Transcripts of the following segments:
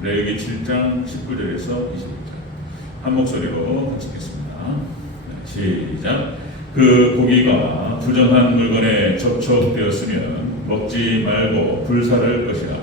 레위기 7장 19절에서 21절 한 목소리로 같이 읽겠습니다. 시작. 그 고기가 부정한 물건에 접촉되었으면 먹지 말고 불사를 것이라.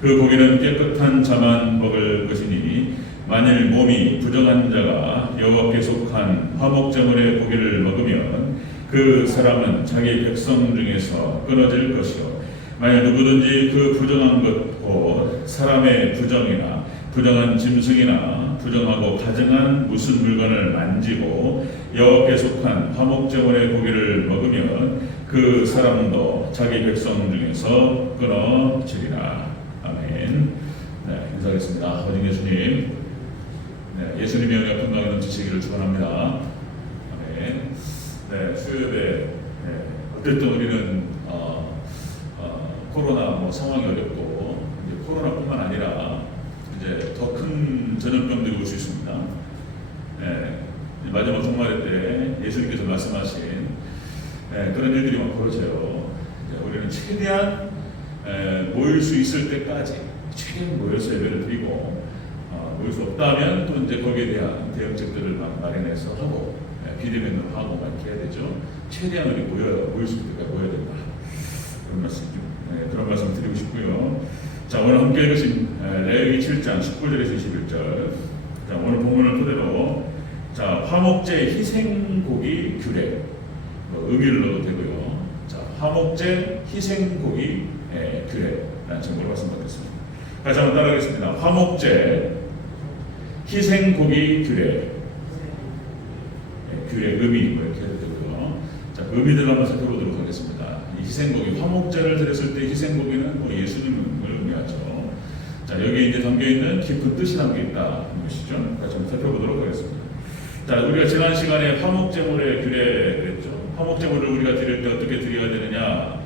그 고기는 깨끗한 자만 먹을 것이니 만일 몸이 부정한 자가 여호와께 속한 화목제물의 고기를 먹으면 그 사람은 자기 백성 중에서 끊어질 것이요 만일 누구든지 그 부정한 것 곧 사람의 부정이나 부정한 짐승이나 부정하고 가증한 무슨 물건을 만지고 여호와께 속한 화목제물의 고기를 먹으면 그 사람도 자기 백성 중에서 끊어지리라. 아멘. 네, 인사하겠습니다. 어진 예수님, 예수님의 영향 건강에 넘치시기를 축원합니다. 아멘. 네, 수요일에 어쨌든 우리는 코로나 상황이 어렵고 이제 코로나뿐만 아니라 이제 더 큰 전염병들이 올 수 있습니다. 마지막 종말의 때 예수님께서 말씀하신 그런 일들이 막 벌어져요. 우리는 최대한 모일 수 있을 때까지 최대한 모여서 예배를 드리고 모일 수 없다면 또 이제 거기에 대한 대응책들을 막 마련해서 하고 비대면으로 하고 막 이렇게 해야 되죠. 최대한 우리 모일 수 있을 때까지 모여야 된다. 그런 말씀 드리고 싶고요. 자, 오늘 함께 읽으신 레위기 7장 19절에서 21절. 자, 오늘 본문을 토대로 자, 화목제 희생고기 규례 의미를 넣어도 되고요. 자, 화목제 희생고기 규례라는 제목으로 말씀드리겠습니다. 다시 한번 따라하겠습니다. 화목제 희생고기 규례 규례 의미 이렇게 해도 되고요. 자, 그 의미들을 한번 살펴보도록 하겠습니다. 희생고기, 화목제를 드렸을 때 희생고기는 예수님을 의미하죠. 자, 여기 이제 담겨 있는 깊은 뜻이 담겨 있다는 것이죠. 같이 한번 살펴보도록 하겠습니다. 자, 우리가 지난 시간에 화목제물의 규례 그랬죠. 화목제물을 우리가 드릴 때 어떻게 드려야 되느냐?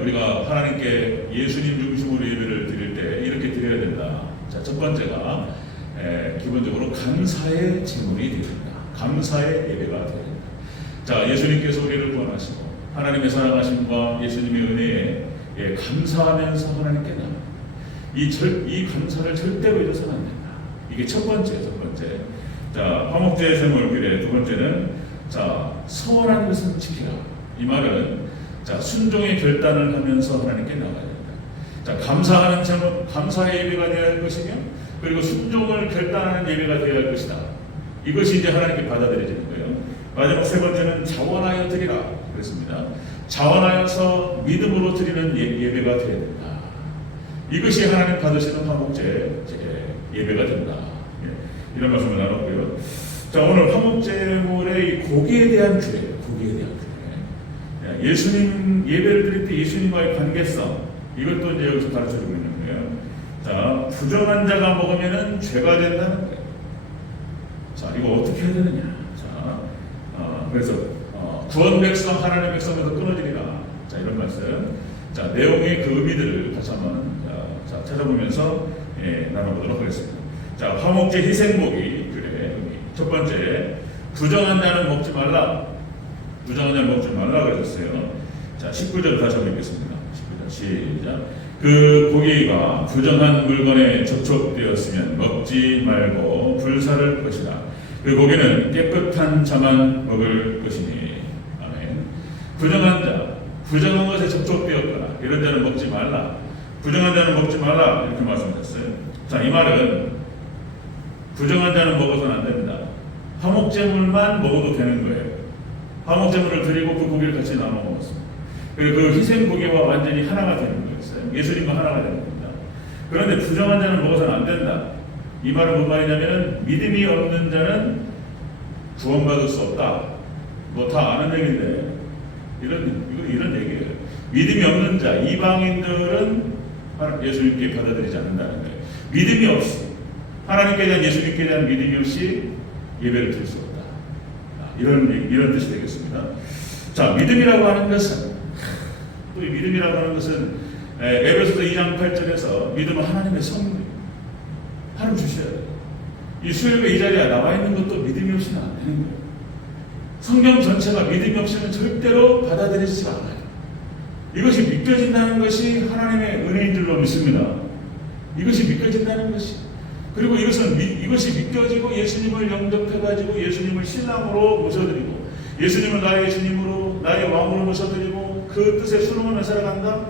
우리가 하나님께 예수님 중심으로 예배를 드릴 때 이렇게 드려야 된다. 자, 첫 번째가 기본적으로 감사의 제물이 되야 된다. 감사의 예배가 되야 된다. 자, 예수님께서 우리를 구원하시고 하나님의 사랑하심과 예수님의 은혜에 감사하면서 하나님께 나아가 이 감사를 절대로 잊어서는 안 된다. 이게 첫 번째. 자, 화목제의 제물 규례. 두 번째는 자, 서원한 것은 지키라. 이 말은 자, 순종의 결단을 하면서 하나님께 나아가야 된다. 자, 감사하는 제물, 감사의 예배가 되어야 할 것이며 그리고 순종을 결단하는 예배가 되어야 할 것이다. 이것이 이제 하나님께 받아들여지는 거예요. 마지막 세 번째는 자원하여 드리라 그랬습니다. 자원하여서 믿음으로 드리는 예배가 되어야 된다. 이것이 하나님 받으시는 화목제 예배가 된다. 이런 말씀을 나눴고요. 자, 오늘 화목제물의 이 고기에 대한 규례, 고기에 대한 규례. 예수님 예배를 드릴 때 예수님과의 관계성, 이것도 이제 여기서 가르쳐주고 있는 거예요. 자, 부정한 자가 먹으면은 죄가 된다는 거예요. 자, 이거 어떻게 해야 되느냐? 자, 그래서 구원 백성, 하나님의 백성에서 끊어지리라. 자, 이런 말씀. 자, 내용의 그 의미들을 다시 한번 찾아보면서 나눠보도록 하겠습니다. 자, 화목제 희생고기 규례 의미. 첫 번째, 부정한 자는 먹지 말라. 부정한 자는 먹지 말라 그러셨어요. 자, 19절 다시 한번 읽겠습니다. 19절 시작. 그 고기가 부정한 물건에 접촉되었으면 먹지 말고 불사를 것이다. 그 고기는 깨끗한 자만 먹을 것이니. 아멘. 부정한 것에 접촉되었거나 이런 자는 먹지 말라. 부정한 자는 먹지 말라 이렇게 말씀하셨어요. 자, 이 말은 부정한 자는 먹어서는 안 됩니다. 화목제물만 먹어도 되는 거예요. 화목제물을 드리고 그 고기를 같이 나눠 먹었습니다. 그리고 그 희생고기와 완전히 하나가 되는 거였어요. 예수님과 하나가 되는 겁니다. 그런데 부정한 자는 먹어서는 안 된다. 이 말은 뭔 말이냐면 믿음이 없는 자는 구원받을 수 없다. 뭐 다 아는 얘기인데 이런 얘기예요. 믿음이 없는 자, 이방인들은 예수님께 받아들이지 않는다는 거예요. 믿음이 없이 하나님께 대한 예수님께 대한 믿음이 없이 예배를 드릴 수 없다. 이런 뜻이 되겠습니다. 자, 믿음이라고 하는 것은 또 이 믿음이라고 하는 것은 에베소서 2장 8절에서 믿음은 하나님의 성령, 하나님 주셔야 돼요. 이 수요일에 이 자리에 나와 있는 것도 믿음이 없이는 안 되는 거예요. 성경 전체가 믿음이 없이는 절대로 받아들이지 않아요. 이것이 믿겨진다는 것이 하나님의 은혜인 줄로 믿습니다. 이것이 믿겨진다는 것이. 그리고 이것이 믿겨지고 예수님을 영접해가지고 예수님을 신랑으로 모셔드리고 예수님을 나의 주님으로 나의 왕으로 모셔드리고 그 뜻에 순응하며 살아간다?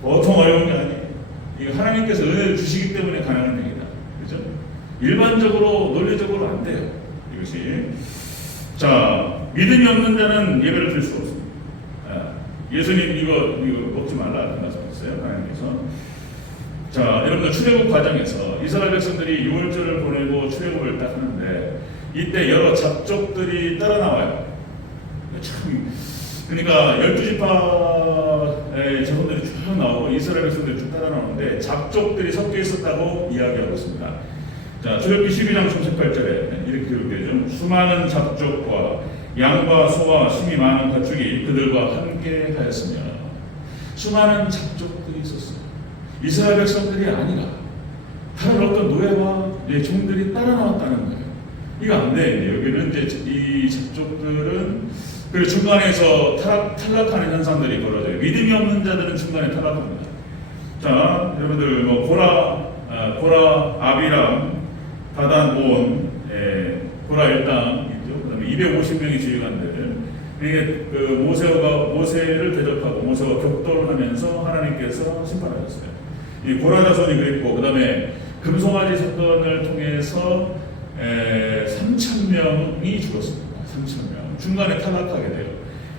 보통 어려운 게 아니에요. 이거 하나님께서 은혜를 주시기 때문에 가능한 일이다. 그죠? 일반적으로 논리적으로 안 돼요. 이것이. 자, 믿음이 없는 자는 예배를 드릴 수가 없습니다. 예수님 이거 먹지 말라 이렇게 말씀하셨어요. 하나님께서. 자, 여러분들 출애굽 과정에서 이스라엘 백성들이 6월절을 보내고 출애굽을 딱 하는데 이때 여러 잡족들이 따라 나와요. 참, 그러니까 12지파의 자손들이 쭉 나오고 이스라엘 백성들이 쭉 따라 나오는데 잡족들이 섞여 있었다고 이야기하고 있습니다. 자, 출애굽기 12장 38절에 이렇게 기록되죠. 수많은 잡족과 양과 소와 심이 많은 가축이 그들과 함께 하였으며. 수많은 잡족들이 있었어요. 이스라엘 백성들이 아니라 다른 어떤 노예와 종들이 따라 나왔다는 거예요. 이거 안 돼. 여기는 이제 이 잡족들은 그 중간에서 탈락하는 현상들이 벌어져요. 믿음이 없는 자들은 중간에 탈락합니다. 자, 여러분들 뭐 고라, 아비람, 다단, 온, 고라 일당 있죠. 그다음에 250명의 지휘관들. 이게 그 모세를 대적하고 모세와 격돌을 하면서 하나님께서 심판하셨어요. 이 고라 자손이 그랬고, 그다음에 금송아지 사건을 통해서 3,000명이 죽었습니다. 3,000명. 중간에 탈락하게 돼요.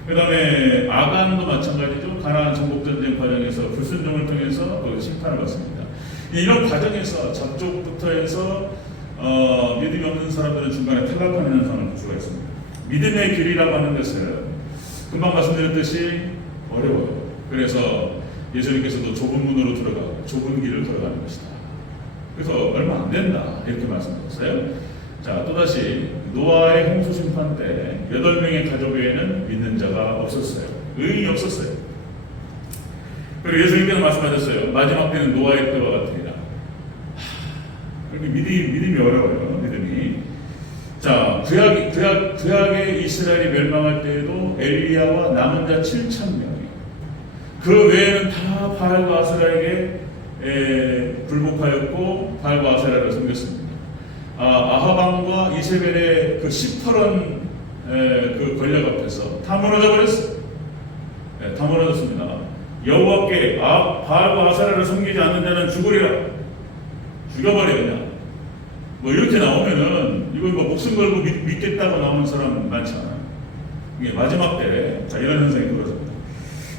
그 다음에 아간도 마찬가지죠. 가나안 정복전쟁 과정에서 불순종을 통해서 심판을 받습니다. 이런 과정에서 잡족부터 해서 믿음이 없는 사람들은 중간에 탈락하는 현상을 볼 수가 있습니다. 믿음의 길이라고 하는 것은 금방 말씀드렸듯이 어려워요. 그래서 예수님께서도 좁은 문으로 들어가고 좁은 길을 들어가는 것이다. 그래서 얼마 안 된다 이렇게 말씀드렸어요. 자, 또다시 노아의 홍수 심판 때 8명의 가족에는 믿는 자가 없었어요. 의인이 없었어요. 그리고 예수님께서 말씀하셨어요. 마지막 때는 노아의 때와 같으리라. 그렇게 믿음이 어려워요. 믿음이. 자, 구약의 이스라엘이 멸망할 때에도 엘리야와 남은 자 7,000명이에요. 그 외에는 다 바알과 아세라에게 굴복하였고 바알과 아세라를 섬겼습니다. 아하방과 이세벨의 그 시퍼런 그 권력 앞에서 다 무너져 버렸어요. 다 무너졌습니다. 여호와께 바알과 아세라를 섬기지 않는 자는 죽으리라. 죽여버려 그냥. 뭐 이렇게 나오면은 이걸 뭐 목숨 걸고 믿겠다고 나오는 사람 많잖아요. 이게 마지막 때 자, 이런 현상이 벌어집니다.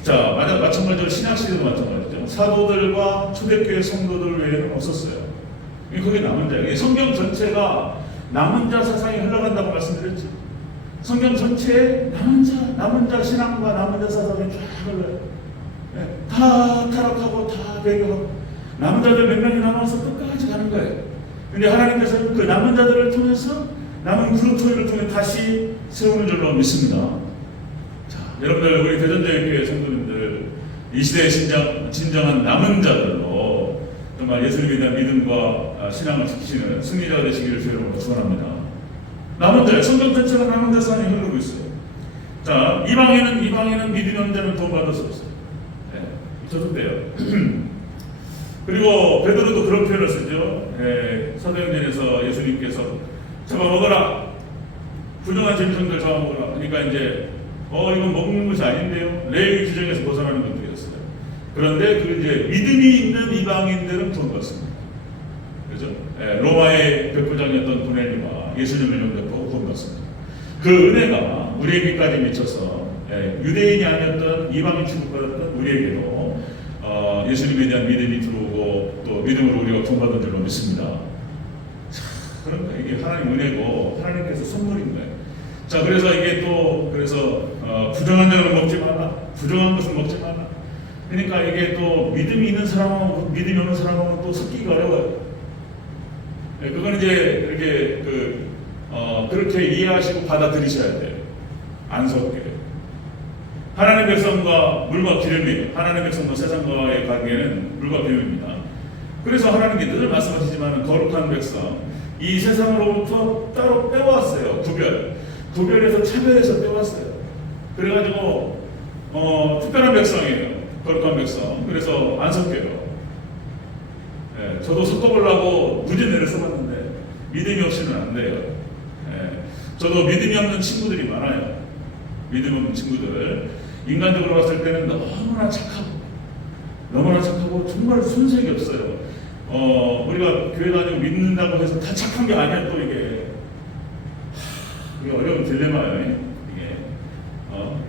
자, 마찬가지로 신약시대도 마찬가지죠. 사도들과 초대교회 성도들 외에는 없었어요. 그게 남은 자예요. 성경 전체가 남은 자 사상이 흘러간다고 말씀드렸죠. 성경 전체에 남은 자 신앙과 남은 자 사상이 쫙 흘러요. 다 타락하고 다 배교하고 남은 자들 몇 명이 남아서 끝까지 가는 거예요. 근데 하나님께서는 그 남은 자들을 통해서 남은 그룹토이를 통해 다시 세우는 줄로 믿습니다. 자, 여러분들 우리 대전제일교회 성도님들 이 시대의 진정한 남은 자들로 정말 예수님에 대한 믿음과 신앙을 지키시는 승리자가 되시기를 주님으로 축원합니다. 남은 자, 성경 전체가 남은 자산이 흐르고 있어요. 자, 이방에는 믿음이 없는 자는 돈 받을 수 없어요. 저도 돼요. 그리고 베드로도 그런 표현을 쓰죠. 사도행전에서 예수님께서 잡아먹어라. 부정한 재미성들 잡아먹어라. 그러니까 이제 이건 먹는 것이 아닌데요. 레위 규정에서 벗어나는 것들이었어요. 그런데 그 이제 믿음이 있는 이방인들은 돈 받습니다. 그죠? 로마의 백부장이었던 고넬료가 예수님을 영접하고 돈 받습니다. 그 은혜가 우리에게까지 미쳐서 유대인이 아니었던 이방인 취급받았던 우리에게도 예수님에 대한 믿음이 들어오고 또 믿음으로 우리가 구원받은 줄로 믿습니다. 그러니까 이게 하나님 은혜고 하나님께서 선물인 거예요. 자, 그래서 이게 또 부정한 자는 먹지 마라. 부정한 것은 먹지 마라. 그러니까 이게 또 믿음이 있는 사람하고 믿음이 없는 사람하고 또 섞이기가 어려워요. 그건 이제 이렇게 그렇게 이해하시고 받아들이셔야 돼요. 안 섞여요. 하나님의 백성과 물과 기름이에요. 하나님의 백성과 세상과의 관계는 물과 기름입니다. 그래서 하나님께 늘 말씀하시지만 거룩한 백성, 이 세상으로부터 따로 빼왔어요. 구별해서 차별해서 빼왔어요. 그래가지고 특별한 백성이에요. 거룩한 백성. 그래서 안 섞여요. 저도 섞어보려고 누진내를 써봤는데 믿음이 없이는 안 돼요. 저도 믿음이 없는 친구들이 많아요. 믿음 없는 친구들. 인간적으로 봤을 때는 너무나 착하고 정말 손색이 없어요. 우리가 교회 다니고 믿는다고 해서 다 착한 게 아니야. 또 이게 어려운 딜레마예요.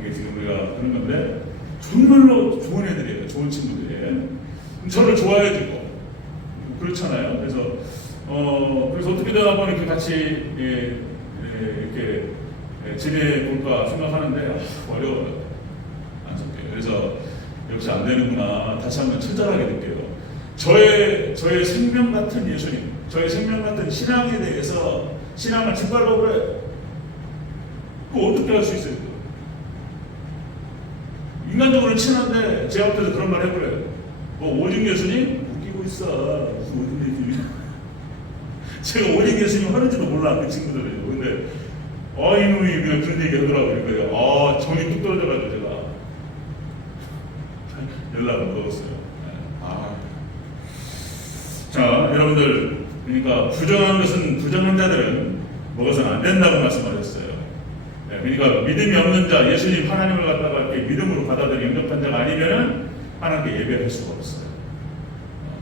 이게 지금 우리가 그런 건데 정말로 좋은 애들이에요. 좋은 친구들이에요. 저를 좋아해주고 그렇잖아요. 그래서 어떻게 되나 보니 이렇게 같이 이렇게 지내볼까 생각하는데 어려워요. 안 섞여요. 그래서 역시 안 되는구나. 다시 한번 처절하게 느껴요. 저의 생명 같은 예수님, 저의 생명 같은 신앙에 대해서 신앙을 짓밟아 그래요. 그거 어떻게 할 수 있어요? 인간적으로는 친한데 제 앞에서 그런 말 해버려요. 오직 예수님? 웃기고 있어. 무슨 오직 예수님? 제가 오직 예수님 하는지도 몰라, 그 친구들은. 근데 이놈이 그냥 그런 얘기 하더라고요. 그래서 정이 뚝 떨어져가지고 제가 연락을 넣었어요. 자, 여러분들, 그러니까 부정한 자들은 먹어서는 안 된다고 말씀하셨어요. 그러니까 믿음이 없는 자, 예수님 하나님을 갖다가 이렇게 믿음으로 받아들여 영접한 자가 아니면은 하나님께 예배할 수가 없어요.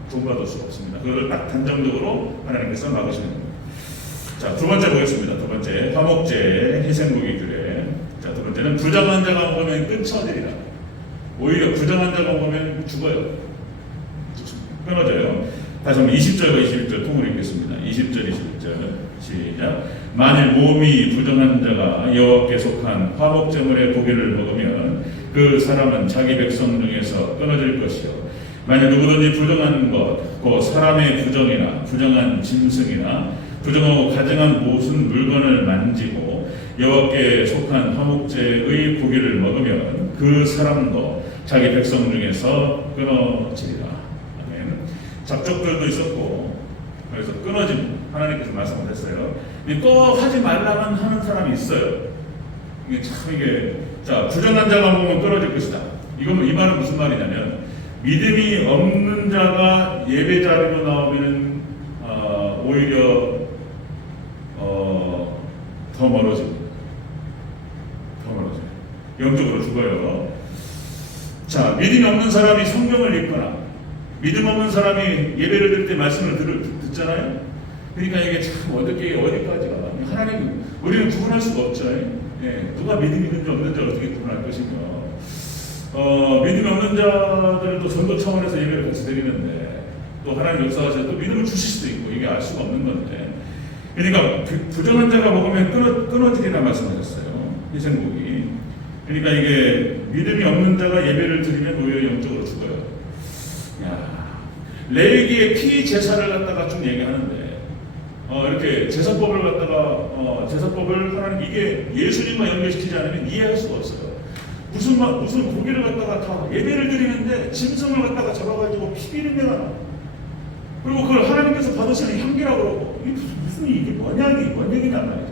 구원받을 수가 없습니다. 그걸 딱 단정적으로 하나님께서 막으시는 겁니다. 자, 두 번째 보겠습니다. 두 번째, 화목제, 희생고기 규례. 자, 두 번째는 부정한 자가 오면 끊쳐지리라. 오히려 부정한 자가 오면 죽어요. 끊어져요. 다시 한번 20절과 21절 통으로 읽겠습니다. 20절, 21절 시작. 만일 몸이 부정한 자가 여호와께 속한 화목제물의 고기를 먹으면 그 사람은 자기 백성 중에서 끊어질 것이요. 만일 누구든지 부정한 것, 곧 사람의 부정이나 부정한 짐승이나 부정하고 가증한 무슨 물건을 만지고 여호와께 속한 화목제의 고기를 먹으면 그 사람도 자기 백성 중에서 끊어지리라. 아멘. 잡족들도 있었고 그래서 끊어짐 하나님께서 말씀하셨어요. 또 하지 말라면 하는 사람이 있어요. 이게 자, 부정한 자가 보면 끊어질 것이다. 이 말은 무슨 말이냐면 믿음이 없는 자가 예배 자리로 나오면 오히려 더 멀어집니다. 영적으로 죽어요. 자, 믿음이 없는 사람이 성경을 읽거나 믿음 없는 사람이 예배를 드릴 때 말씀을 듣잖아요. 그러니까 이게 참 어디까지가 하나님 우리는 구분할 수가 없죠. 누가 믿음이 있는지 없는지 어떻게 구분할 것이며 믿음이 없는 자들도 전도 차원에서 예배를 같이 드리는데 또 하나님 역사하셔서 또 믿음을 주실 수도 있고 이게 알 수가 없는 건데 그러니까 부정한 자가 먹으면 끊어지리라 말씀하셨어요. 희생고기. 그러니까 이게 믿음이 없는 자가 예배를 드리면 오히려 영적으로 죽어요. 레위기의 피 제사를 갖다가 좀 얘기하는데 이렇게 제사법을 갖다가 제사법을 하나님 이게 예수님과 연결시키지 않으면 이해할 수가 없어요. 무슨 고기를 갖다가 다 예배를 드리는데 짐승을 갖다가 잡아가지고 피 비린내가 나. 그리고 그걸 하나님께서 받으시는 향기라고 그러고 이게 뭔 얘기냐 말이죠.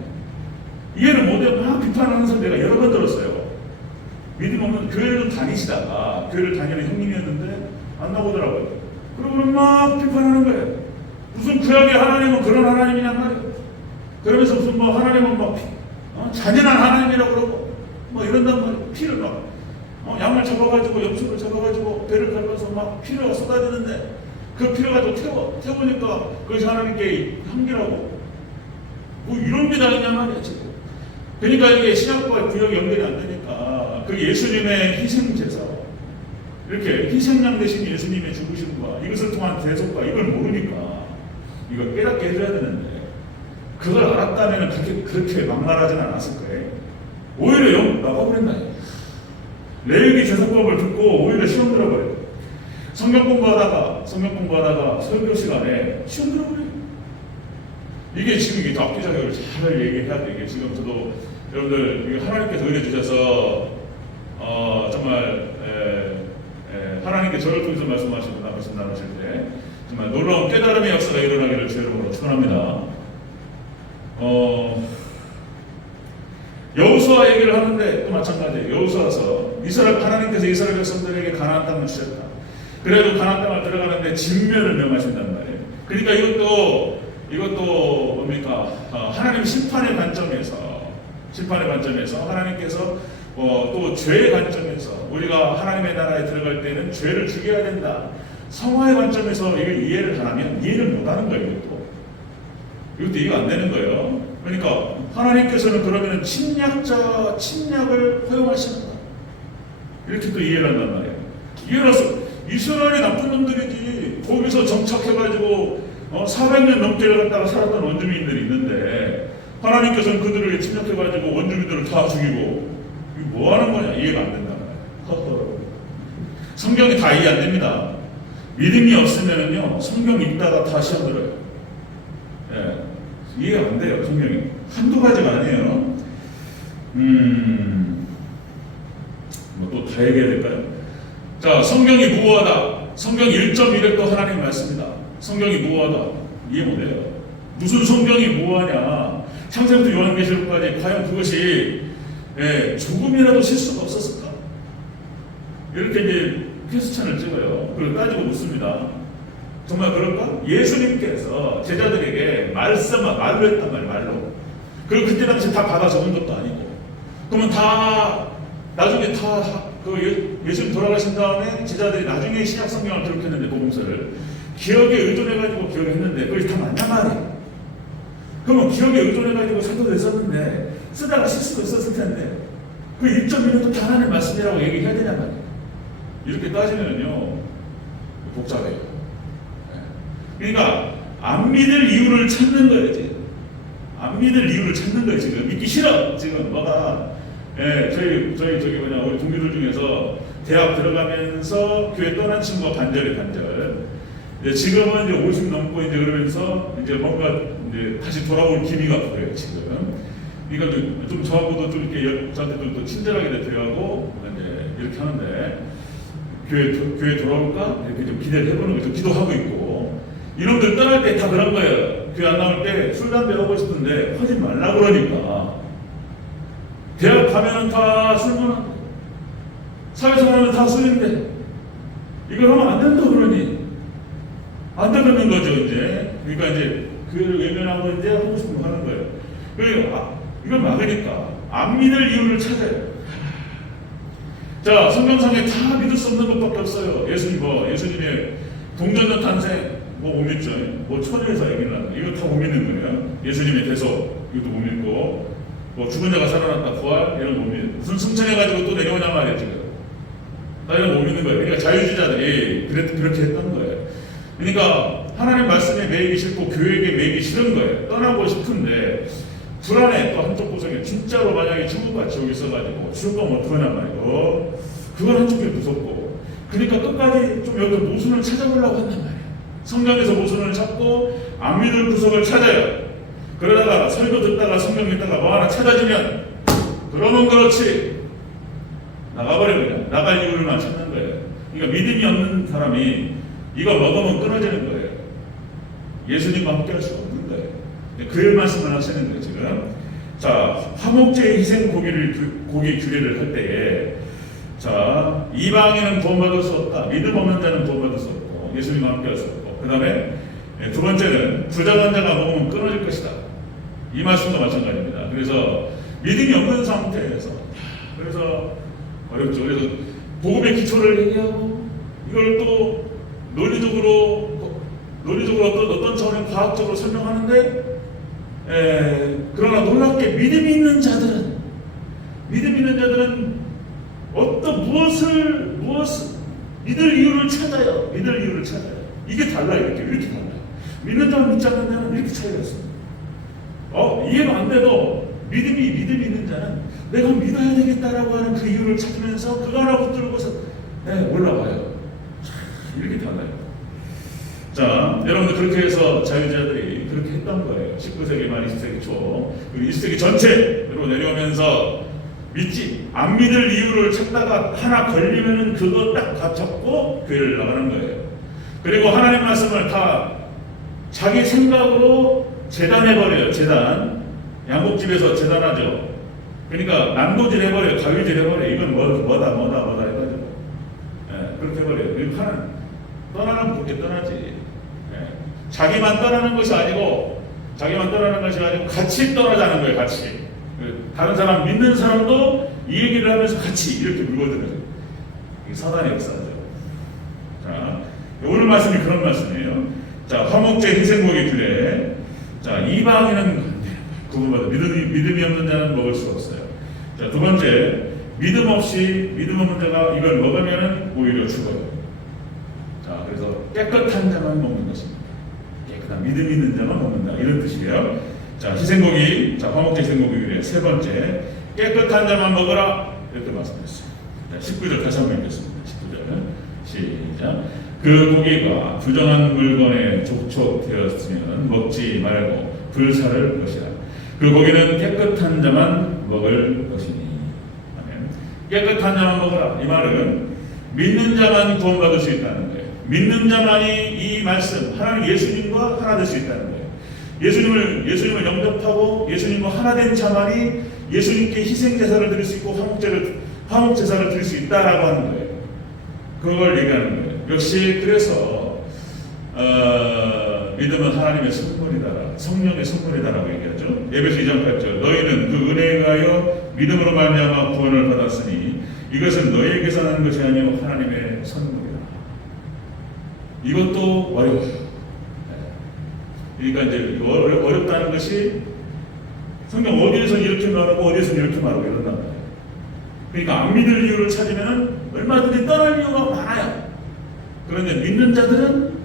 이해를 못해 막 비판하는 사람 내가 여러 번 들었어요. 믿음 없는 교회를 좀 다니시다가 교회를 다니는 형님이었는데 안 나오더라고요. 그러고는 막 비판하는 거예요. 무슨 구약의 하나님은 그런 하나님이란 말이에요. 그러면서 무슨 하나님은 잔인한 하나님이라고 그러고 이런단 말이에요. 피를 양을 잡아가지고 염소를 잡아가지고 배를 갈라서 막 피를 쏟아지는데 그 피를 가지고 태우니까 그것이 하나님께 향기라고 이런 게 다 있냔 말이에요. 지금. 그러니까 이게 신약과 구약이 연결이 안 되니까 그 예수님의 희생제사 이렇게 희생양 대신 예수님의 죽으심과 이것을 통한 대속과 이걸 모르니까 이걸 깨닫게 해줘야 되는데 그걸 알았다면 그렇게 막말하지는 않았을 거예요. 오히려 막아버린다. 레위기 제사법을 듣고 오히려 시험 들어버려요. 성경 공부하다가 설교 시간에 시험 들어버려요. 이게 지금 이게 앞뒤 자격을 잘 얘기해야 돼. 이게 지금 저도 여러분들 하나님께서 은혜 주셔서 정말 하나님께 저를 통해서 말씀하시고 말씀 나누실 때 정말 놀라운 깨달음의 역사가 일어나기를 주 이름으로 축원합니다. 여호수아 얘기를 하는데 또 마찬가지예요. 여호수아서 하나님께서 이스라엘 백성들에게 가나안 땅을 주셨다. 그래도 가나안 땅을 들어가는데 진멸을 명하신단 말이에요. 그러니까 이것도 뭡니까? 하나님 심판의 관점에서 하나님께서 또 죄의 관점에서 우리가 하나님의 나라에 들어갈 때는 죄를 죽여야 된다. 성화의 관점에서 이걸 이해를 하면 이해를 못하는 거예요. 이것도 이해가 안 되는 거예요. 그러니까 하나님께서는 그러면 침략을 허용하시는가? 이렇게 또 이해를 한단 말이에요. 이해라서 이스라엘이 나쁜 놈들이지. 거기서 정착해가지고 400년 넘게 갖다가 살았던 원주민들이 있는데 하나님께서는 그들을 침략해가지고 원주민들을 다 죽이고 이거 뭐 하는 거냐? 이해가 안 된단 말이에요. 성경이 다 이해 안 됩니다. 믿음이 없으면은요 성경 읽다가 다 시험 들어요. 예, 이해가 안 돼요. 성경이 한두 가지가 아니에요. 뭐 또 다 얘기해야 될까요? 자, 성경이 무호하다. 성경 1.1획도 하나님 말씀이다. 성경이 무호하다. 이해 못해요. 무슨 성경이 무호하냐? 창세부터 요한계시록까지 과연 그것이 조금이라도 실수가 없었을까? 이렇게 이제 퀘스천을 찍어요. 그리고 따지고 묻습니다. 정말 그럴까? 예수님께서 제자들에게 말로 했단 말이에요. 말로. 그리고 그때 당시 다 받아 적은 것도 아니고. 그러면 나중에 예수님 돌아가신 다음에 제자들이 나중에 신약 성경을 기록했는데 복음서를 기억에 의존해가지고 기억을 했는데 그것이 다 맞냐 말이에요. 그러면 기억에 의존해가지고 사도를 썼는데 쓰다가 실수가 있었을 텐데 그 1.1도 다 하나님 말씀이라고 얘기해야 되냐 말이에요. 이렇게 따지면요 복잡해요. 그러니까 안 믿을 이유를 찾는 거예요. 지금 안 믿을 이유를 찾는 거예요. 지금 믿기 싫어. 지금 저희 우리 동료들 중에서 대학 들어가면서 교회 떠난 친구가 반절이에요. 반절. 지금은 이제 50 넘고 이제 그러면서 이제 뭔가 이제 다시 돌아올 기미가 보여요. 지금. 그러니까 좀 저하고도 좀 이렇게 저한테 또 친절하게 대하고 이제 이렇게 하는데 교회 돌아올까 이렇게 좀 기대를 해보는 거죠. 기도하고 있고 이놈들 떠날 때 다 그런 거예요. 교회 안 나올 때 술 담배 하고 싶은데 하지 말라 그러니까. 대학 가면은 다 술만 사회생활은 다 술인데 이걸 하면 안 된다 그러니 안 되는 거죠 이제. 그러니까 이제 교회를 외면하고 이제 하고 싶은 거 하는 거예요. 그리고 이걸 막으니까 안 믿을 이유를 찾아요. 자, 성경상에 다 믿을 수 없는 것밖에 없어요. 예수님의 동전전 탄생 못 믿죠. 천일에서 얘기를 하는 이거 다 못 믿는 거예요. 예수님의 대속 이것도 못 믿고 죽은 자가 살아났다 부활 이런 거 못 믿는. 무슨 승천해가지고 또 내려오냐 말이에요 지금. 다 이런 거 못 믿는 거예요. 그러니까 자유주의자들이 그렇게 했던 거예요. 그러니까 하나님 말씀에 매이기 싫고 교회에게 매이기 싫은 거예요. 떠나고 싶은데 불안해. 또 한쪽 구석에 진짜로 만약에 천국과 지옥이 있어가지고 죽을 거면 어떡하냐 말이에요. 그건 한쪽이 무섭고. 그러니까 끝까지 좀 여기 모순을 찾아보려고 한단 말이에요. 성경에서 모순을 찾고 안 믿을 구석을 찾아요. 그러다가 설교 듣다가 성경 읽다가 뭐 하나 찾아지면 그러면 그렇지 나가버려. 그냥 나갈 이유를만 찾는 거예요. 그러니까 믿음이 없는 사람이 이거 먹으면 끊어지는 거예요. 예수님과 함께 할 수가 없는 거예요. 그 말씀을 하시는 거예요 지금. 자, 화목제의 희생 고기 규례를 할 때에 자, 이방인은 구원받을 수 없다. 믿음 없는 자는 구원받을 수 없고 예수님과 함께 할 수 없고. 그 다음에 두 번째는 부자간 자가 먹으면 끊어질 것이다. 이 말씀도 마찬가지입니다. 그래서 믿음이 없는 상태에서 그래서 어렵죠. 그래서 복음의 기초를 얘기하고 이걸 또 논리적으로 어떤 차원의 과학적으로 설명하는데 그러나 놀랍게 믿음이 있는 자들은 무엇을 믿을 이유를 찾아요. 이게 달라요. 이렇게 달라요. 믿는 자와 믿지 않는 자는 이렇게 차이가 있습니다. 이해가 안 돼도 믿음이 있는 자는 내가 믿어야 되겠다라고 하는 그 이유를 찾으면서 그거 하나 붙들고서 올라와요. 이렇게 달라요. 자, 여러분들 그렇게 해서 자유자들이 그렇게 했던 거예요. 19세기 말 20세기 초 그리고 20세기 전체로 내려오면서 안 믿을 이유를 찾다가 하나 걸리면은 그거 딱 잡고 교회를 나가는 거예요. 그리고 하나님 말씀을 다 자기 생각으로 재단해버려요. 재단. 양복집에서 재단하죠. 그러니까 난도질 해버려요. 가위질 해버려요. 이건 뭐다 해가지고. 그렇게 해버려요. 그리고 하나님 떠나는 그렇게 떠나지. 자기만 떠나는 것이 아니고 같이 떠나자는 거예요. 같이. 다른 사람 믿는 사람도 이 얘기를 하면서 같이 이렇게 물거들어요. 이게 사단의 역사죠. 자, 오늘 말씀이 그런 말씀이에요. 자, 화목제 희생목이 그래. 자, 이방인은 구분받아 믿음이 없는 자는 먹을 수 없어요. 자, 두 번째, 믿음 없는 자가 이걸 먹으면 오히려 죽어요. 자, 그래서 깨끗한 자만 먹는 것입니다. 깨끗한 믿음 있는 자만 먹는다, 이런 뜻이에요. 자, 희생고기, 자, 화목제 희생고기 그래. 세 번째, 깨끗한 자만 먹어라, 이렇게 말씀드렸어요. 자, 19절 다시 한번 읽겠습니다. 19절 시작. 그 고기가 부정한 물건에 족촉되었으면 먹지 말고 불사를 것이라. 그 고기는 깨끗한 자만 먹을 것이니. 아멘. 깨끗한 자만 먹어라. 이 말은 믿는 자만 구원받을 수 있다는 거예요. 믿는 자만이 이 말씀, 하나님 예수님과 하나 될 수 있다는 거예요. 예수님을 영접하고 예수님과 하나 된 자만이 예수님께 희생제사를 드릴 수 있고 화목제사를 드릴 수 있다라고 하는 거예요. 그걸 얘기하는 거예요. 역시 그래서 믿음은 하나님의 선물이다, 성령의 선물이다라고 얘기하죠. 에베소 2장 8절 너희는 그 은혜에 의하여 믿음으로 말미암아 구원을 받았으니 이것은 너희에게서 나는 것이 아니요 하나님의 선물이다. 이것도 어려워요. 그러니까 이제 어렵다는 것이 성경 어디에서 이렇게 말하고 어디에서 이렇게 말하고 이런단 말이에요. 그러니까 안 믿을 이유를 찾으면 얼마든지 떠날 이유가 많아요. 그런데 믿는 자들은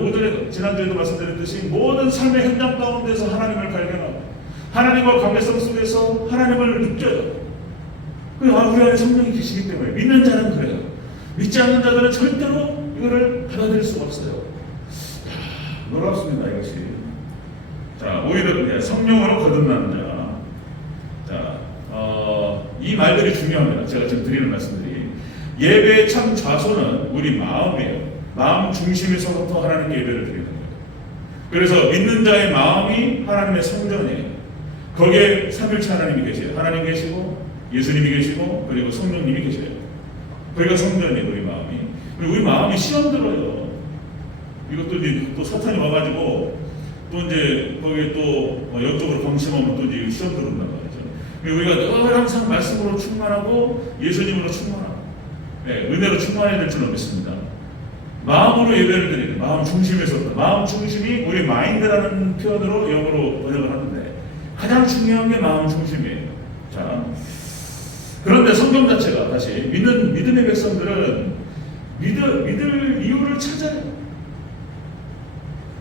오전에 지난주에도 말씀드렸듯이 모든 삶의 현장 가운데서 하나님을 발견하고 하나님과 관계성 속에서 하나님을 느껴요. 우리 안에 성령이 계시기 때문에 믿는 자는 그래요. 믿지 않는 자들은 절대로 이거를 받아들일 수가 없어요. 놀랍습니다, 이것이. 자, 오히려 성령으로 거듭나는 자. 자, 이 말들이 중요합니다. 제가 지금 드리는 말씀들이. 예배의 참 좌소는 우리 마음이에요. 마음 중심에서부터 하나님께 예배를 드리는 거예요. 그래서 믿는 자의 마음이 하나님의 성전이에요. 거기에 삼일체 하나님이 계세요. 하나님 계시고 예수님이 계시고 그리고 성령님이 계셔요. 거기가 성전이에요, 우리 마음이. 그리고 우리 마음이 시험 들어요. 이것도 이제 또 사탄이 와가지고 또 이제 거기에 또 영적으로 방심하면 또 이제 시험 들어온단 말이죠. 우리가 늘 항상 말씀으로 충만하고 예수님으로 충만하고 은혜로 충만해야 될 줄은 믿습니다. 마음으로 예배를 드리는 마음 중심에서부터 마음 중심이 우리 마인드라는 표현으로 영어로 번역을 하는데 가장 중요한 게 마음 중심이에요. 자, 그런데 성경 자체가 다시 믿음의 백성들은 믿을 이유를 찾아요.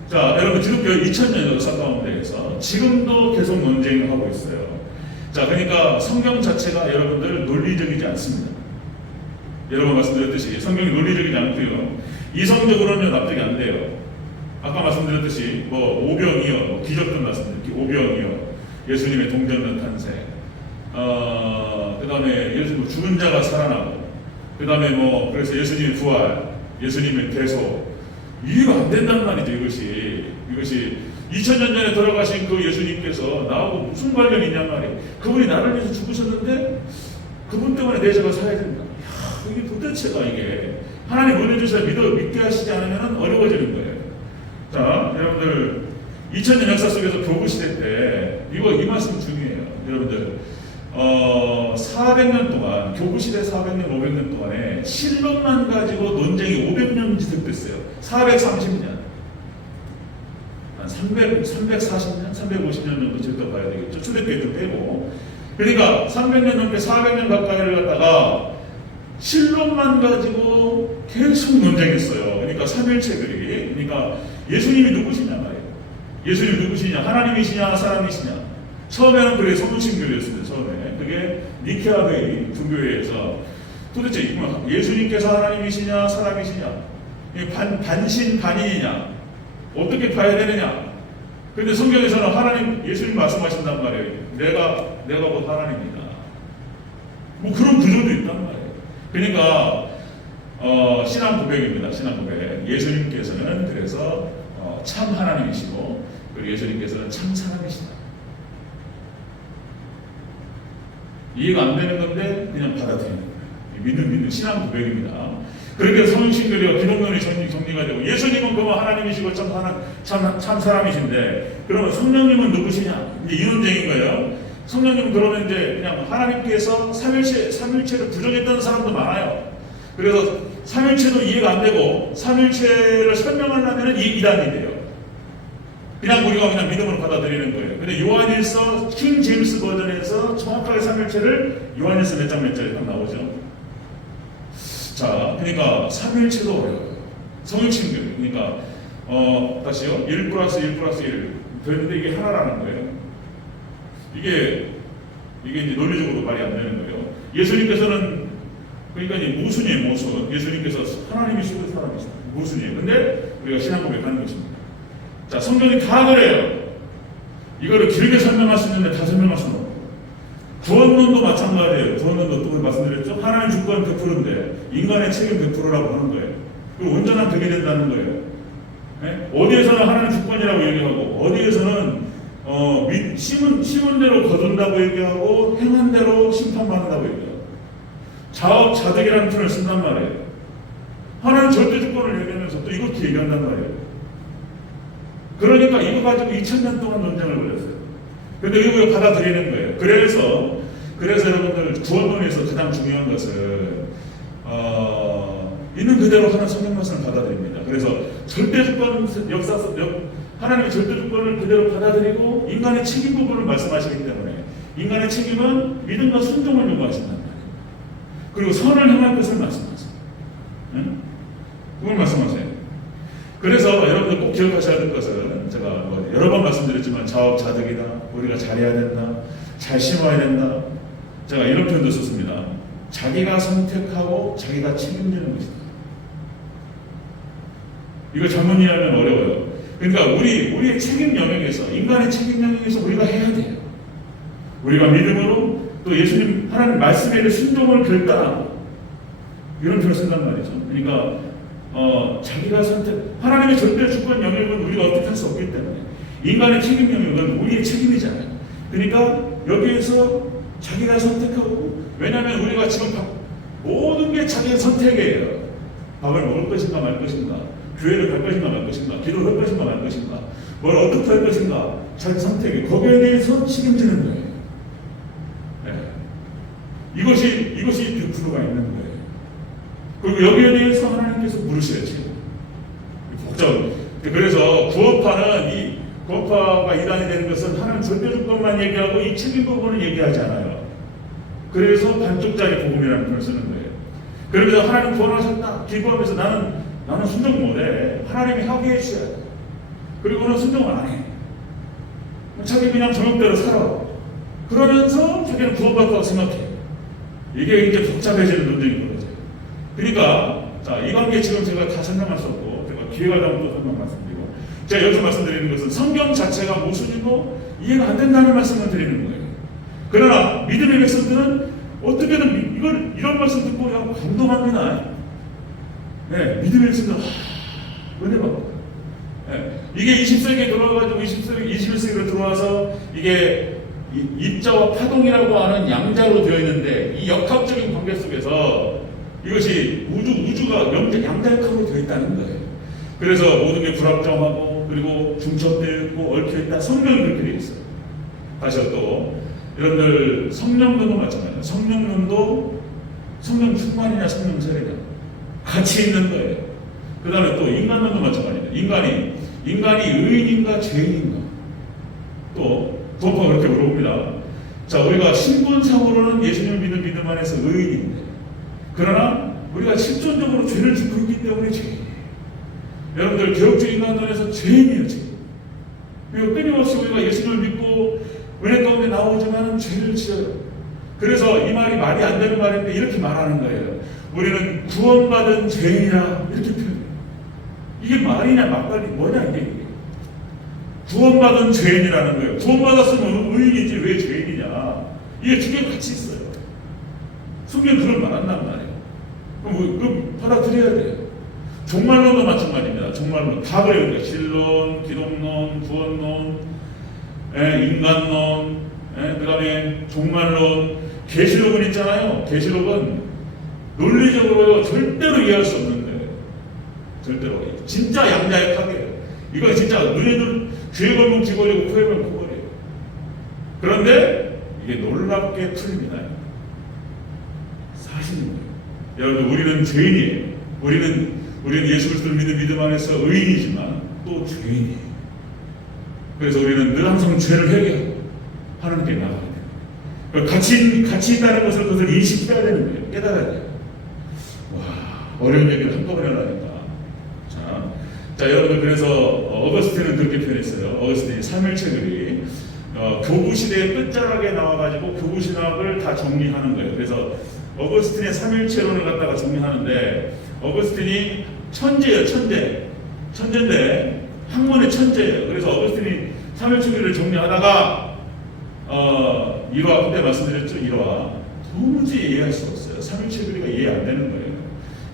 자, 여러분 기독교 2000년 역사 가운데에서 지금도 계속 논쟁을 하고 있어요. 자, 그러니까 성경 자체가 여러분들 논리적이지 않습니다. 여러 번 말씀드렸듯이 성경이 논리적이지 않고요. 이성적으로는 납득이 안 돼요. 아까 말씀드렸듯이 오병이어, 기적들 말씀드렸기 오병이어, 예수님의 동전론 탄생, 그 다음에 죽은 자가 살아나고, 그 다음에 그래서 예수님의 부활, 예수님의 대속, 이해가 안 된단 말이죠. 이것이 2000년 전에 돌아가신 그 예수님께서 나하고 무슨 관련이 있냔 말이에요. 그분이 나를 위해서 죽으셨는데 그분 때문에 내 죄가 사야 된다. 이게 도대체가 이게 하나님 보내주셔서 믿게 하시지 않으면 어려워지는 거예요. 자, 여러분들 2000년 역사 속에서 교구 시대 때 이 말씀 중요해요. 여러분들 400년 동안 교구 시대 400년 500년 동안에 신론만 가지고 논쟁이 500년 지속됐어요. 430년 한 340년 350년 정도 지속돼 봐야 되겠죠. 초대교회 좀 빼고. 그러니까 300년 넘게 400년 가까이를 갖다가 신론만 가지고 계속 논쟁했어요. 그러니까 삼일체들이. 그러니까 예수님이 누구시냐 말이에요. 예수님이 누구시냐? 하나님이시냐? 사람이시냐? 처음에는 그게 성신교회였습니다. 처음에. 그게 니케아 회의 분교회에서 도대체 예수님께서 하나님이시냐? 사람이시냐? 반신 반인이냐? 어떻게 봐야 되느냐? 근데 성경에서는 하나님, 예수님 말씀하신단 말이에요. 내가 곧 하나님이다. 그런 구조도 있단 말이에요. 그러니까 신앙 고백입니다. 신앙 고백. 예수님께서는 그래서 참 하나님이시고 그리고 예수님께서는 참 사람이시다. 이해가 안 되는 건데 그냥 받아들이는 거예요. 믿는 신앙 고백입니다. 그렇게 성신교리와 기독론이 정리가 되고 예수님은 그만 하나님이시고 참 사람이신데 그러면 성령님은 누구시냐? 이제 이 논쟁인 거예요. 성령님은 그러면 이제 그냥 하나님께서 삼일체를 부정했던 사람도 많아요. 그래서 삼일체도 이해가 안 되고 삼일체를 설명하려면 이단이 돼요. 그냥 우리가 그냥 믿음으로 받아들이는 거예요. 근데 요한일서 킹 제임스 버전에서 정확하게 삼일체를 요한일서 몇 장 몇 절에 딱 나오죠. 자, 그러니까 삼일체도 어려워요. 성일신교. 그러니까 다시요. 1 플러스 1 플러스 1 되는데 이게 하나라는 거예요. 이게 이제 논리적으로 말이 안 되는 거예요. 예수님께서는 그러니까 이제 모순이에요, 모순. 예수님께서 하나님이시고 사람이시다. 모순이에요. 근데 우리가 신앙 고백하는 것입니다. 자, 성경이 다 그래요. 이거를 길게 설명할 수 있는데 다 설명할 수는 없고. 구원론도 마찬가지예요. 구원론도 또 말씀드렸죠. 하나님 주권 100%인데 인간의 책임 100%라고 하는 거예요. 그리고 온전한 덕이 된다는 거예요. 네? 어디에서는 하나님 주권이라고 얘기하고 어디에서는 심은 대로 거둔다고 얘기하고 행한 대로 심판받는다고 얘기하고 자업자득이라는 표현을 쓴단 말이에요. 하나님 절대 주권을 얘기하면서 또 이것도 얘기한단 말이에요. 그러니까 이거 가지고 2000년 동안 논쟁을 벌였어요. 근데 이거 받아들이는 거예요. 그래서 여러분들 구원론에서 가장 중요한 것은 있는 그대로 하는 성경 말씀을 받아들입니다. 그래서 절대 주권 하나님의 절대 주권을 그대로 받아들이고 인간의 책임 부분을 말씀하시기 때문에 인간의 책임은 믿음과 순종을 요구하신단 말이에요. 그리고 선을 행할 것을 말씀하세요. 응? 그걸 말씀하세요. 그래서 여러분들 꼭 기억하셔야 될 것은 제가 여러 번 말씀드렸지만 자업자득이다. 우리가 잘해야 된다. 잘 심어야 된다. 제가 이런 표현도 썼습니다. 자기가 선택하고 자기가 책임지는 것이다. 이거 잘못 이해하면 어려워요. 그러니까 우리의 책임 영역에서 인간의 책임 영역에서 우리가 해야 돼요. 우리가 믿음으로 또 예수님 하나님 말씀에 순종을 결단하고 이런 표현을 쓴단 말이죠. 그러니까 자기가 하나님의 절대 주권 영역은 우리가 어떻게 할 수 없기 때문에 인간의 책임 영역은 우리의 책임이잖아요. 그러니까 여기에서 자기가 선택하고 왜냐하면 우리가 지금 모든 게 자기의 선택이에요. 밥을 먹을 것인가 말 것인가 교회를 갈 것인가 말 것인가 기도를 할 것인가 말 것인가 뭘 어떻게 할 것인가 자기 선택이 거기에 대해서 책임지는 거예요. 네. 이것이 100%가 있는 거예요. 그리고 여기에 대해서 하나님께서 물으셔야지. 그래서 구원파가 이단이 되는 것은 하나님 절대 주권만 얘기하고 이 책임 부분을 얘기하지 않아요. 그래서 반쪽짜리 복음이라는 표현을 쓰는 거예요. 그러면서 하나님 구원하셨다 기도하면서 나는 순종 못해. 하나님이 하게 해주셔야 돼. 그리고는 순종을 안 해. 자기 그냥 저녁대로 살아. 그러면서 자기는 구원받았다고 생각해. 이게 이제 복잡해지는 논쟁이 벌어져요. 그러니까 이 관계 지금 제가 다 설명할 수 없고 제가 기회가 되면 또 설명 말씀드리고 제가 여기서 말씀드리는 것은 성경 자체가 모순이고 이해가 안 된다는 말씀을 드리는 거예요. 그러나 믿음의 백성들은 어떻게든 이런 말씀 듣고 감동합니다. 네, 믿음의 백성들 은혜 받고 이게 20세기에 들어와가지고 21세기로 들어와서 이게 입자와 파동이라고 하는 양자로 되어 있는데 이 역학적인 관계 속에서 이것이 우주가 양자 역학으로 되어 있다는 거예요. 그래서 모든 게 불합정하고 그리고 중첩되어 있고 얽혀 있다. 성경이 그렇게 되어 있어요. 다시 또 여러분들 성령론도 마찬가지예요. 성령론도 성령 충만이냐 성령 세례냐 같이 있는 거예요. 그 다음에 또 인간론도 마찬가지입니다. 인간이 의인인가 죄인인가 또 구원파가 그렇게 물어봅니다. 자, 우리가 신분상으로는 예수님을 믿는 믿음 안에서 의인인데 그러나 우리가 실존적으로 죄를 짓고 있기 때문에 죄인이에요. 여러분들 개혁주의 인간론에서 죄인이에요. 죄인. 그리고 끊임없이 우리가 예수님을 믿고 은혜 가운데 나오지만 죄를 지어요. 그래서 이 말이 안 되는 말인데 이렇게 말하는 거예요. 우리는 구원받은 죄인이라 이렇게 표현해요. 이게 말이냐 막말이 뭐냐 이게. 구원받은 죄인이라는 거예요. 구원받았으면 의인이지 왜 죄인이냐. 이게 두 개 같이 있어요. 성경 그걸 말한단 말이에요. 그럼 받아들여야 돼요. 종말론도 마찬가지입니다. 종말론 다 그래요. 신론, 기독론, 구원론, 인간론, 그 다음에 종말론, 계시록은 있잖아요. 계시록은 논리적으로 절대로 이해할 수 없는데, 절대로 진짜 양자의 파괴예요. 이건 진짜 눈에 귀에 걸면 귀걸이고 코에 걸면 코걸이에요. 그런데 이게 놀랍게 풀립니다. 사실인 거예요. 여러분, 우리는 죄인이에요. 우리는 예수 그리스도를 믿음 안에서 의인이지만 또 죄인이에요. 그래서 우리는 늘 항상 죄를 회개하고 하나님께 나가야 돼요. 같이 있다는 것을 그것을 인식해야 되는 거예요. 깨달아야 돼요. 와, 어려운 얘기를 한꺼번에 하니까. 자, 여러분들, 그래서 어거스틴은 그렇게 표현했어요. 어거스틴이 삼일체들이 교구 시대의 끝자락에 나와가지고 교구 신학을 다 정리하는 거예요. 그래서 어거스틴의 삼일체론을 갖다가 정리하는데, 어거스틴이 천재예요. 천재인데 학문의 천재예요. 그래서 어거스틴이 삼일체교리를 정리하다가 일화, 그때 말씀드렸죠. 일화 도무지 이해할 수 없어요. 삼일체교리가 이해 안 되는 거예요.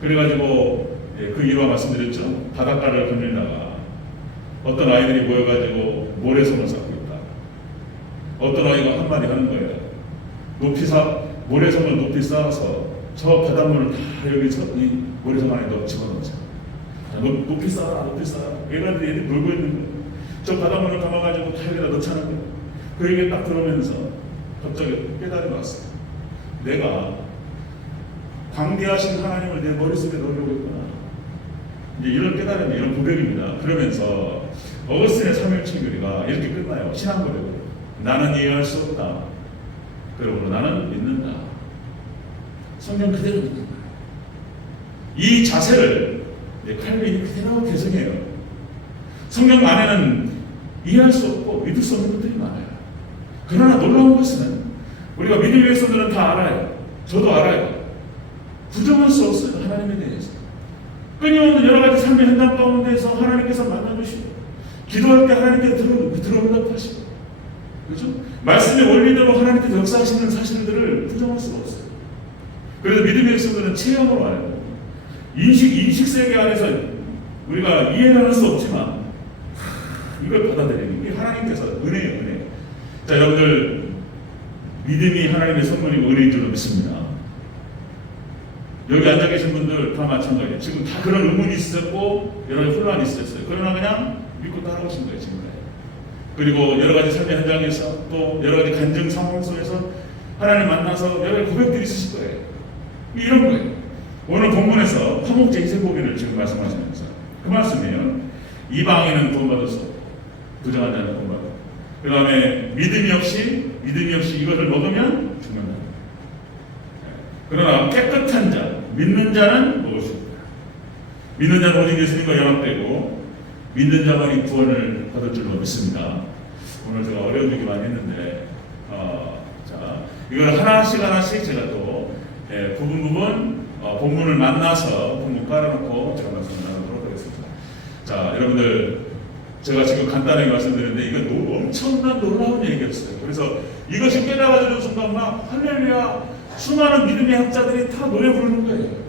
그래가지고 그 일화 말씀드렸죠. 바닷가를 거닐다가 어떤 아이들이 모여가지고 모래성을 쌓고 있다. 어떤 아이가 한마디 하는 거예요. 모래성을 높이 쌓아서 저 바닷물을 다 여기서 이 모래성 안에 집어넣자. 높이 쌓아. 애들이 놀고 있는 거예요. 저 바닷물을 담아가지고 다 여기다 넣자는 거예요. 그 얘기 딱 들으면서 갑자기 깨달음이 왔어요. 내가 광대하신 하나님을 내 머릿속에 넣으려고 했구나. 이제 이런 깨달음이, 이런 고백입니다. 그러면서 어거스틴의 삼일체교리가 이렇게 끝나요. 신앙고백으로. 나는 이해할 수 없다. 그러므로 나는 믿는다. 성경 그대로 믿는 거예요. 이 자세를 칼빈이 그대로 개성해요. 성경 안에는 이해할 수 없고 믿을 수 없는 것들이 많아요. 그러나 놀라운 것은 우리가 믿음의 백성들은 다 알아요. 저도 알아요. 부정할 수 없어요. 하나님에 대해서. 끊임없는 여러 가지 삶의 현장 가운데서 하나님께서 만나주시고, 기도할 때 하나님께 들어응답하시고, 그렇죠? 말씀의 원리대로 하나님께서 역사하시는 사실들을 부정할 수가 없어요. 그래서 믿음의 백성들은 체험으로 알아요. 인식 세계 안에서 우리가 이해를 할 수 없지만 이걸 받아들이는 게 하나님께서 은혜예요, 은혜. 자, 여러분들, 믿음이 하나님의 선물이고 은혜인 줄 믿습니다. 여기 앉아 계신 분들 다 마찬가지예요. 지금 다 그런 의문이 있었고 여러 가지 혼란이 있었어요. 그러나 그냥 믿고 따라오신 거예요, 지금. 그리고 여러 가지 삶의 현장에서 또 여러 가지 간증 상황 속에서 하나님 만나서 여러 가지 고백들이 있으실 거예요. 이런 거예요. 오늘 본문에서 화목제 희생고기를 지금 말씀하시면서 그 말씀이에요. 이방인은 구원받을 수 없고 부정한 자는 구원받고, 그 다음에 믿음이 없이 이것을 먹으면 죽는다. 그러나 깨끗한 자, 믿는 자는 먹을 수 있다. 믿는 자는 오직 예수님과 연합되고 믿는 자만이 구원을 받을 줄로 믿습니다. 오늘 제가 어려운 얘기 많이 했는데, 자, 이걸 하나씩 제가 또 부분 본문을 만나서 본문 깔아놓고 제가 말씀을 나누도록 하겠습니다. 자, 여러분들, 제가 지금 간단하게 말씀드렸는데 이건 엄청난 놀라운 얘기였어요. 그래서 이것이 깨달아지는 순간 막 할렐루야, 수많은 믿음의 학자들이 다 노래 부르는 거예요.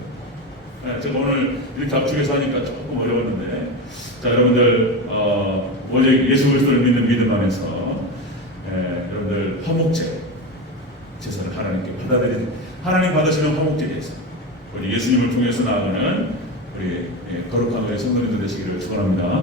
네, 제가 오늘 이렇게 앞쪽에서 하니까 조금 어려웠는데, 자, 여러분들, 오직 예수 그리스도를 믿는 믿음 안에서 여러분들 화목제 제사를 하나님께 하나님 받으시는 화목제 제사, 우리 예수님을 통해서 나아가는 우리 거룩한 우리 성도님들 되시기를 축원합니다.